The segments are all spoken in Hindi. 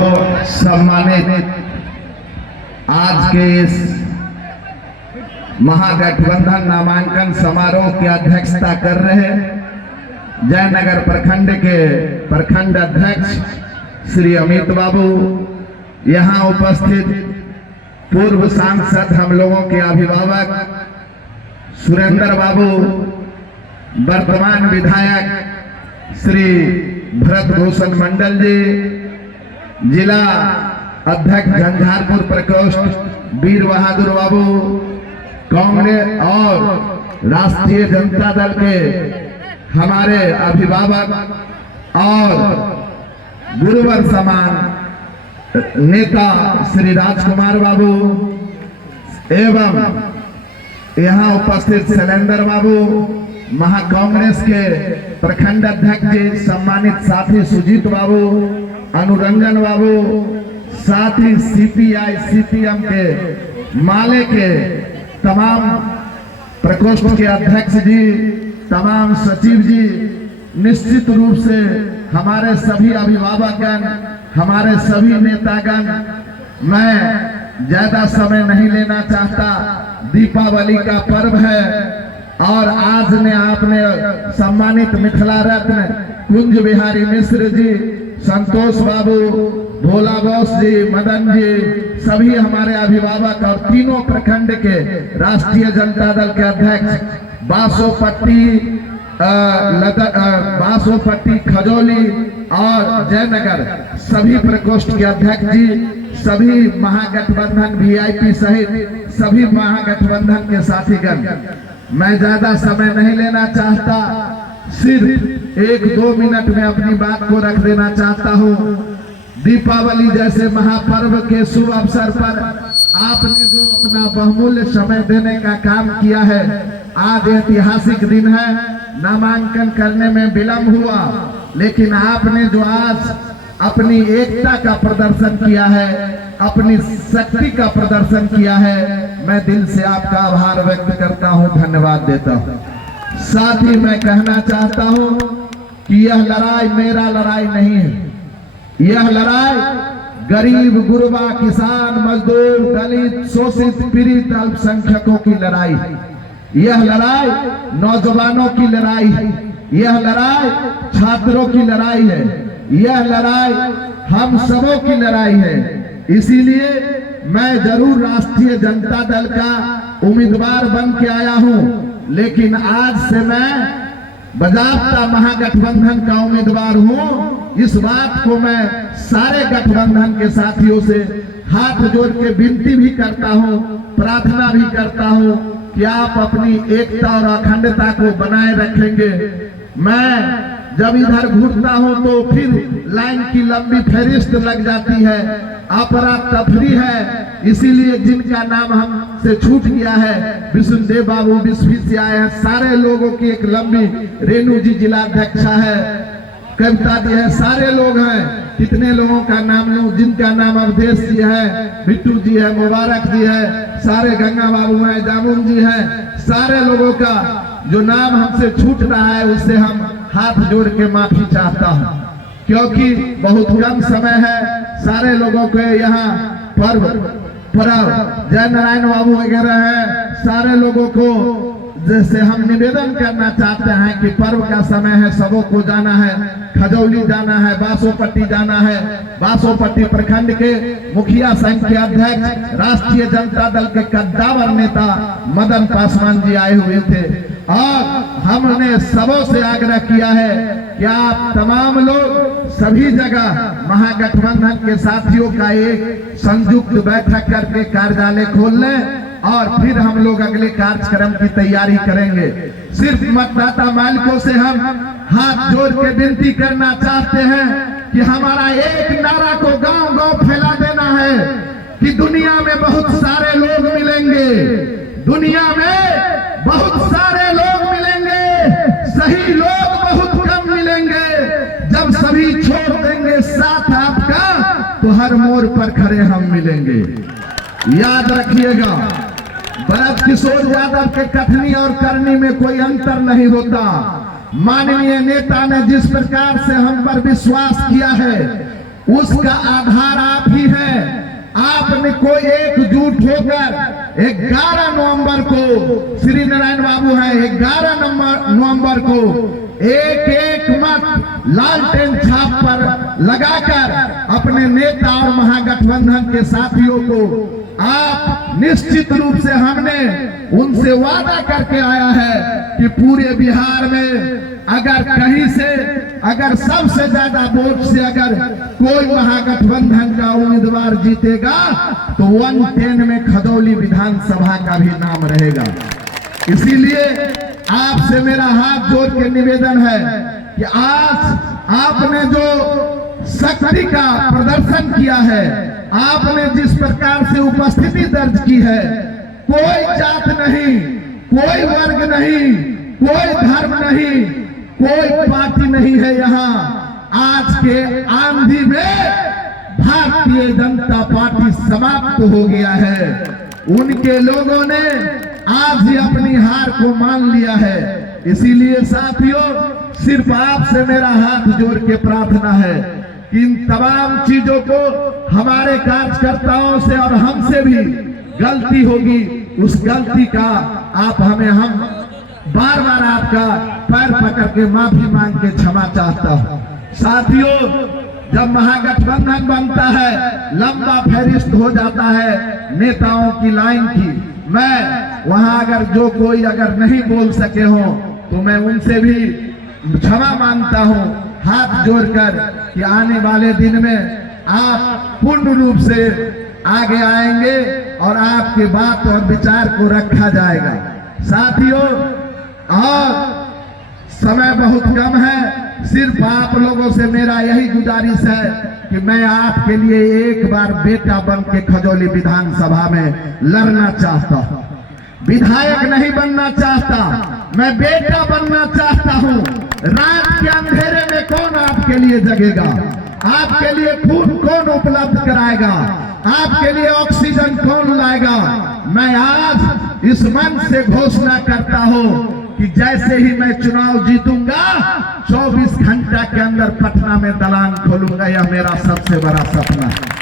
सम्मानित आज के इस महागठबंधन नामांकन समारोह की अध्यक्षता कर रहे जयनगर प्रखंड के प्रखंड अध्यक्ष श्री अमित बाबू, यहाँ उपस्थित पूर्व सांसद हम लोगों के अभिभावक सुरेंद्र बाबू, वर्तमान विधायक श्री भरत भूषण मंडल जी, जिला अध्यक्ष झंझारपुर प्रकोष्ठ वीर बहादुर बाबू, कांग्रेस और राष्ट्रीय जनता दल के हमारे अभिभावक और गुरुवर समान नेता श्री राजकुमार बाबू एवं यहाँ उपस्थित शैलेंद्र बाबू, महाकांग्रेस के प्रखंड अध्यक्ष जी, सम्मानित साथी सुजीत बाबू, अनुरंजन बाबू, साथ ही सीपीआई सीपीएम के माले के तमाम प्रकोष्ठ के अध्यक्ष जी, तमाम सचिव जी, निश्चित रूप से हमारे सभी अभिभावकगण, हमारे सभी नेतागण, मैं ज्यादा समय नहीं लेना चाहता। दीपावली का पर्व है और आज ने आपने सम्मानित मिथिला रत्न कुंज बिहारी मिश्र जी, संतोष बाबू, भोला बॉस जी, मदन जी, सभी हमारे अभिभावक और तीनों प्रखंड के राष्ट्रीय जनता दल के अध्यक्ष बासोपट्टी खजौली और जयनगर सभी प्रकोष्ठ के अध्यक्ष जी, सभी महागठबंधन वीआईपी सहित सभी महागठबंधन के साथीगण, मैं ज्यादा समय नहीं लेना चाहता, सिर्फ 1-2 मिनट में अपनी बात को रख देना चाहता हूँ। दीपावली जैसे महापर्व के शुभ अवसर पर आपने जो अपना बहुमूल्य समय देने का काम किया है, आज ऐतिहासिक दिन है। नामांकन करने में विलंब हुआ, लेकिन आपने जो आज अपनी एकता का प्रदर्शन किया है, अपनी शक्ति का प्रदर्शन किया है, मैं दिल से आपका आभार व्यक्त करता हूं, धन्यवाद देता हूं। साथ ही मैं कहना चाहता हूं कि यह लड़ाई मेरा लड़ाई नहीं है, यह लड़ाई गरीब, गुरबा, किसान, मजदूर, दलित, शोषित, पीड़ित, अल्पसंख्यकों की लड़ाई है। यह लड़ाई नौजवानों की लड़ाई है, यह लड़ाई छात्रों की लड़ाई है, यह लड़ाई हम सबों की लड़ाई है। इसीलिए मैं जरूर राष्ट्रीय जनता दल का उम्मीदवार बन के आया हूं, लेकिन आज से मैं बजाबता महागठबंधन का उम्मीदवार हूं। इस बात को मैं सारे गठबंधन के साथियों से हाथ जोड़ के विनती भी करता हूं, प्रार्थना भी करता हूं कि आप अपनी एकता और अखंडता को बनाए रखेंगे। मैं जब इधर घूरता हूं तो फिर लाइन की लंबी फहरिस्त लग जाती है, अफरा तफरी है। इसीलिए जिनका नाम हमसे छूट गया है, विष्णुदेव बाबू विश्व से आए हैं, सारे लोगों की एक लंबी, रेणु जी जिला अध्यक्षा है, कविता जी है, सारे लोग हैं। कितने लोगों का नाम लूं, जिनका नाम अवधेश जी है, बिट्टू जी है, मुबारक जी है, सारे गंगा बाबू हैं, जामुन जी हैं, सारे लोगों का जो नाम हमसे छूट रहा है उससे हम हाथ जोड़ के माफी चाहता हूं, क्योंकि बहुत कम समय है। सारे लोगों के यहाँ पर्व जय नारायण बाबू वगैरह है, सारे लोगों को जैसे हम निवेदन करना चाहते हैं कि पर्व का समय है, सबों को जाना है, खजौली जाना है, बासोपट्टी जाना है। बासोपट्टी प्रखंड के मुखिया संघ के अध्यक्ष राष्ट्रीय जनता दल के कद्दावर नेता मदन पासवान जी आए हुए थे और हमने सबों से आग्रह किया है कि आप तमाम लोग सभी जगह महागठबंधन के साथियों का एक संयुक्त बैठक करके कार्यालय खोल लें और फिर हम लोग अगले कार्यक्रम की तैयारी करेंगे। सिर्फ मतदाता मालिकों से हम हाथ जोड़ के विनती करना चाहते हैं कि हमारा एक नारा को गांव-गांव फैला देना है कि दुनिया में बहुत सारे लोग मिलेंगे, दुनिया में बहुत सारे लोग मिलेंगे, सही लोग बहुत कम मिलेंगे। जब सभी छोड़ देंगे साथ आपका, तो हर मोड़ पर खड़े हम मिलेंगे। याद रखिएगा, भरत किशोर यादव के कथनी और करनी में कोई अंतर नहीं होता। माननीय नेता ने जिस प्रकार से हम पर विश्वास किया है, उसका आधार आप ही है। आपने कोई एकजुट होकर 11 नवंबर को, श्री नारायण बाबू है, 11 नवंबर को एक एक मत लालटेन छाप पर लगाकर अपने नेता और महागठबंधन के साथियों को आप निश्चित रूप से हमने उनसे वादा करके आया है कि पूरे बिहार में अगर कहीं से, अगर सबसे ज्यादा वोट से अगर कोई महागठबंधन का उम्मीदवार जीतेगा तो 110 में खदौली विधानसभा का भी नाम रहेगा। इसीलिए आपसे मेरा हाथ जोड़ के निवेदन है कि आज आपने जो शक्ति का प्रदर्शन किया है, आपने जिस प्रकार से उपस्थिति दर्ज की है, कोई जात नहीं, कोई वर्ग नहीं, कोई धर्म नहीं, कोई पार्टी नहीं है। यहाँ आज के आंधी में भारतीय जनता पार्टी समाप्त हो गया है। उनके लोगों ने आज ही अपनी हार को मान लिया है। इसीलिए साथियों, सिर्फ आपसे मेरा हाथ जोड़ के प्रार्थना है कि इन तमाम चीजों को, हमारे कार्यकर्ताओं से और हमसे भी गलती होगी, उस गलती का आप हमें, हम बार बार आपका पैर पकड़ के माफी मांग के क्षमा चाहता हूं। साथियों, जब महागठबंधन बनता है, लंबा फहरिस्त हो जाता है नेताओं की लाइन की, मैं वहां अगर जो कोई अगर नहीं बोल सके हो तो मैं उनसे भी क्षमा मांगता हूं हाथ जोड़कर कि आने वाले दिन में आप पूर्ण रूप से आगे आएंगे और आपके बात और विचार को रखा जाएगा। साथियों, और समय बहुत कम है, सिर्फ आप लोगों से मेरा यही गुजारिश है कि मैं आपके लिए एक बार बेटा बन के खजौली विधानसभा में लड़ना चाहता हूं। विधायक नहीं बनना चाहता, मैं बेटा बनना चाहता हूं। रात के अंधेरे में कौन आपके लिए जगेगा? आपके लिए खून कौन उपलब्ध कराएगा? आपके लिए ऑक्सीजन कौन लाएगा? मैं आज इस मंच से घोषणा करता हूं कि जैसे ही मैं चुनाव जीतूंगा, 24 घंटा के अंदर पटना में दलान खोलूंगा। यह मेरा सबसे बड़ा सपना है।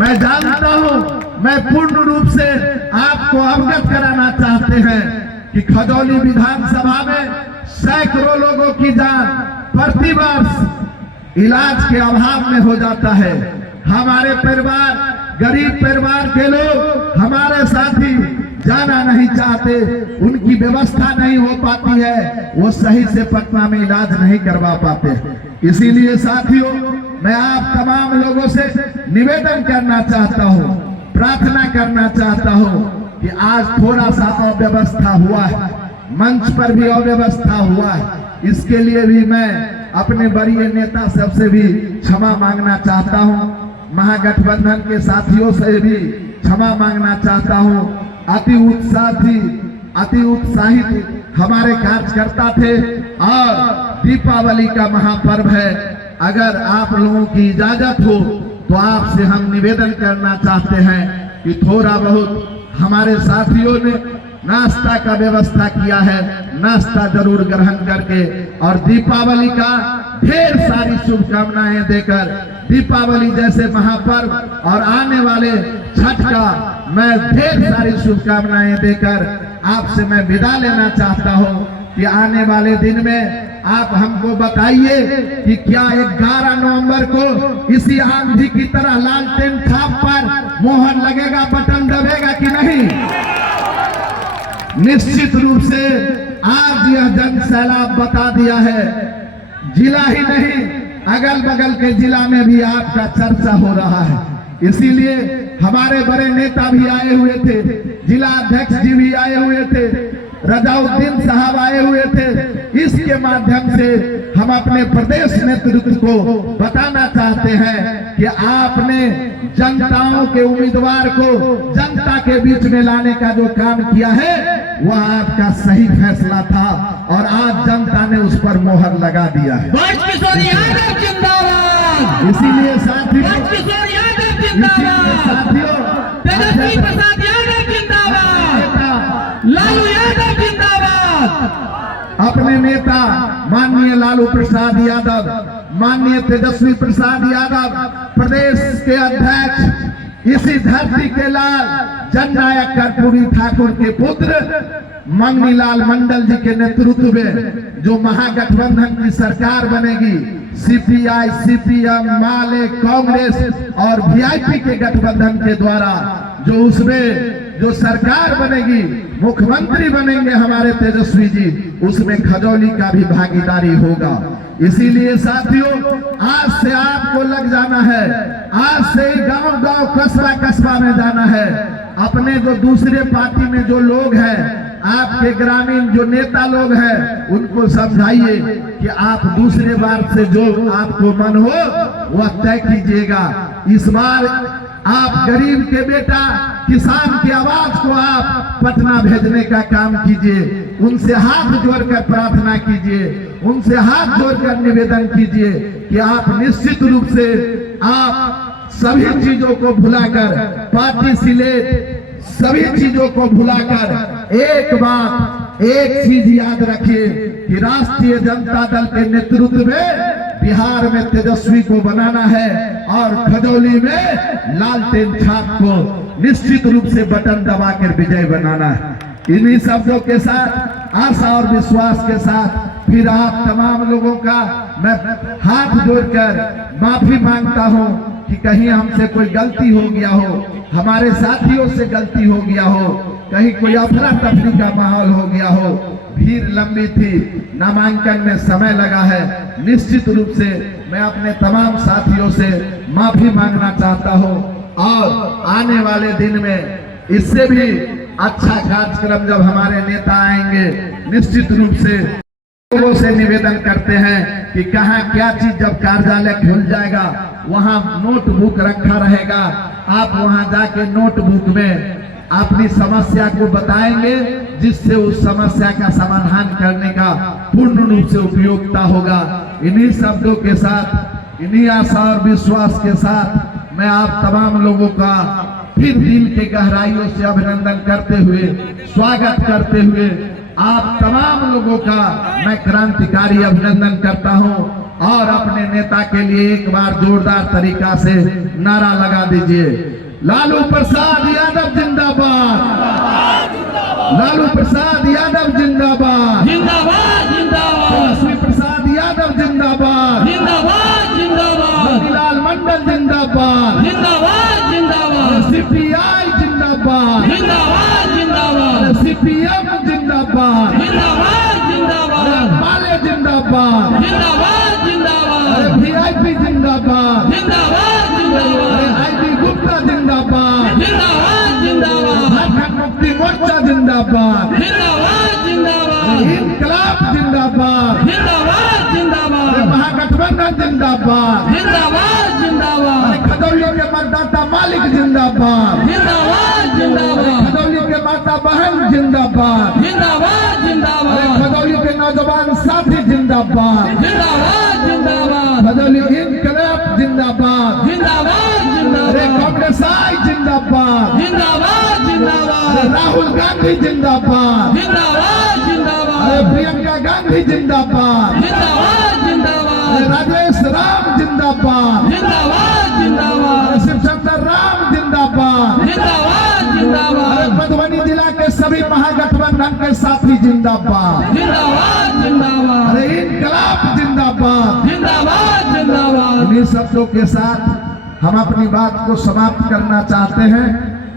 मैं जानता हूं, मैं पूर्ण रूप से आपको अवगत कराना चाहते हैं कि खजौली विधानसभा में सैकड़ों लोगों की जान प्रतिवर्ष इलाज के अभाव में हो जाता है। हमारे परिवार, गरीब परिवार के लोग, हमारे साथी जाना नहीं चाहते, उनकी व्यवस्था नहीं हो पाती है, वो सही से पटना में इलाज नहीं करवा पाते। इसीलिए साथियों, मैं आप तमाम लोगों से निवेदन करना चाहता हूं, प्रार्थना करना चाहता हूं कि आज थोड़ा सा अव्यवस्था हुआ है, मंच पर भी अव्यवस्था हुआ है, इसके लिए भी मैं अपने वरीय नेता सबसे भी क्षमा मांगना चाहता हूं। महागठबंधन के साथियों से भी क्षमा मांगना चाहता हूं। अति उत्साहित हमारे कार्यकर्ता थे और दीपावली का महापर्व है। अगर आप लोगों की इजाजत हो तो आपसे हम निवेदन करना चाहते हैं कि थोड़ा बहुत हमारे साथियों ने नाश्ता का व्यवस्था किया है, नाश्ता जरूर ग्रहण करके और दीपावली का ढेर सारी शुभकामनाएं देकर, दीपावली जैसे महापर्व और आने वाले छठ का मैं ढेर सारी शुभकामनाएं देकर आपसे मैं विदा लेना चाहता हूं कि आने वाले दिन में आप हमको बताइए कि क्या 11 नवंबर को इसी आंधी की तरह लालटेन छाप पर मोहर लगेगा, बटन दबेगा कि नहीं? निश्चित रूप से आज यह जन सैलाब बता दिया है। जिला ही नहीं, अगल बगल के जिला में भी आपका चर्चा हो रहा है। इसीलिए हमारे बड़े नेता भी आए हुए थे, जिला अध्यक्ष जी भी आए हुए थे, रजाउद्दीन साहब आए हुए थे। इसके माध्यम से हम अपने प्रदेश नेतृत्व को बताना चाहते हैं कि आपने जनताओं के उम्मीदवार को जनता के बीच में लाने का जो काम किया है वह आपका सही फैसला था और आज जनता ने उस पर मोहर लगा दिया है। इसीलिए साथियों, लालू यादव जिंदाबाद। अपने नेता माननीय लालू प्रसाद यादव माननीय तेजस्वी प्रसाद यादव प्रदेश के अध्यक्ष, इसी धरती के लाल जननायक कर्पूरी ठाकुर के पुत्र मंगनीलाल मंडल जी के नेतृत्व में जो महागठबंधन की सरकार बनेगी, सीपीआई, सीपीएम, माले, कांग्रेस और वीआईपी के गठबंधन के द्वारा जो उसमें जो सरकार बनेगी, मुख्यमंत्री बनेंगे हमारे तेजस्वी जी, उसमें खजौली का भी भागीदारी होगा। इसीलिए साथियों, आज से आपको लग जाना है, आज से ही गांव-गांव, कस्बा-कस्बा में जाना है। अपने जो दूसरे पार्टी में जो लोग हैं, आपके ग्रामीण जो नेता लोग हैं, उनको समझाइए कि आप दूसरे बार से जो आपको मन हो वह तय कीजिएगा। इस बार आप गरीब के बेटा, किसान की आवाज को आप पटना भेजने का काम कीजिए। उनसे हाथ जोड़कर प्रार्थना कीजिए, उनसे हाथ जोड़कर निवेदन कीजिए कि आप निश्चित रूप से आप सभी चीजों को भुलाकर, पार्टी सिलेट सभी चीजों को भुलाकर एक बात, एक चीज याद रखिए कि राष्ट्रीय जनता दल के नेतृत्व में बिहार में तेजस्वी को बनाना है और खजौली में लालटेन छाप को निश्चित रूप से बटन दबाकर विजय बनाना है। इन्हीं शब्दों के साथ, आशा और विश्वास के साथ फिर आप तमाम लोगों का मैं हाथ जोड़कर माफी मांगता हूं कि कहीं हमसे कोई गलती हो गया हो, हमारे साथियों से गलती हो गया हो, कहीं कोई अफरा तफरी का माहौल हो गया हो, भीड़ लंबी थी, नामांकन में समय लगा है। निश्चित रूप से मैं अपने तमाम साथियों से माफी मांगना चाहता हूं और आने वाले दिन में इससे भी अच्छा कार्यक्रम जब हमारे नेता आएंगे, निश्चित रूप से लोगों से निवेदन करते हैं कि कहाँ क्या चीज जब कार्यालय खुल जाएगा, वहां नोटबुक रखा रहेगा, आप वहां जाके नोटबुक में अपनी समस्या को बताएंगे, जिससे उस समस्या का समाधान करने का पूर्ण रूप से उपयोगिता होगा। इन्हीं शब्दों के साथ, इन्हीं आशा और विश्वास के साथ मैं आप तमाम लोगों का फिर दिल के गहराइयों से अभिनंदन करते हुए, स्वागत करते हुए आप तमाम लोगों का मैं क्रांतिकारी अभिनंदन करता हूं और अपने नेता के लिए एक बार जोरदार तरीका से नारा लगा दीजिए, लालू प्रसाद यादव जिंदाबाद, लालू प्रसाद यादव जिंदाबाद, जिंदाबाद जिंदाबाद, तेजस्वी प्रसाद यादव जिंदाबाद, जिंदाबाद जिंदाबाद, मंगनीलाल मंडल जिंदाबाद, जिंदाबाद जिंदाबाद, सीपीआई जिंदाबाद, जिंदाबाद जिंदाबाद, सीपीएम जिंदाबाद, जिंदाबाद जिंदाबाद, माले जिंदाबाद, जिंदाबाद जिंदाबाद, वीआईपी जिंदाबाद, जिंदाबाद जिंदाबाद, आईबी गुप्ता जिंदाबाद, जिंदाबाद जिंदाबाद, झारखंड मुक्ति मोर्चा जिंदाबाद, जिंदाबाद जिंदाबाद, इनकलाब जिंदाबाद, जिंदाबाद जिंदाबाद, महागठबंधन जिंदाबाद, जिंदाबाद जिंदाबाद, खजौली के मतदाता मालिक जिंदाबाद, जिंदाबाद जिंदाबाद, खजौली के माता बहन जिंदाबाद, जिंदाबाद जिंदाबाद, खजौली के नौजवान साथी जिंदाबाद, जिंदाबाद जिंदाबाद, खजौली इनकलाब जिंदाबाद, जिंदाबाद जिंदाबाद, कांग्रेस आई जिंदाबाद, जिंदाबाद जिंदाबाद, राहुल गांधी जिंदाबाद, जिंदाबाद जिंदाबाद, प्रियंका गांधी जिंदाबाद, जिंदाबाद जिंदाबाद, राजेश राम जिंदाबाद, जिंदाबाद जिंदाबाद, शिवशंकर राम जिंदाबाद, जिंदाबाद जिंदाबाद, मधुबनी जिला के सभी महागठबंधन के साथी जिंदाबाद, जिंदाबाद जिंदाबाद, इनकलाब जिंदाबाद। जिंदाबाद जिंदाबाद। इन्हीं शब्दों के साथ हम अपनी बात को समाप्त करना चाहते हैं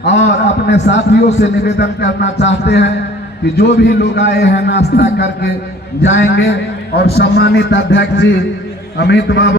और अपने साथियों से निवेदन करना चाहते हैं कि जो भी लोग आए हैं नाश्ता करके जाएंगे और सम्मानित अध्यक्ष जी अमित बाबू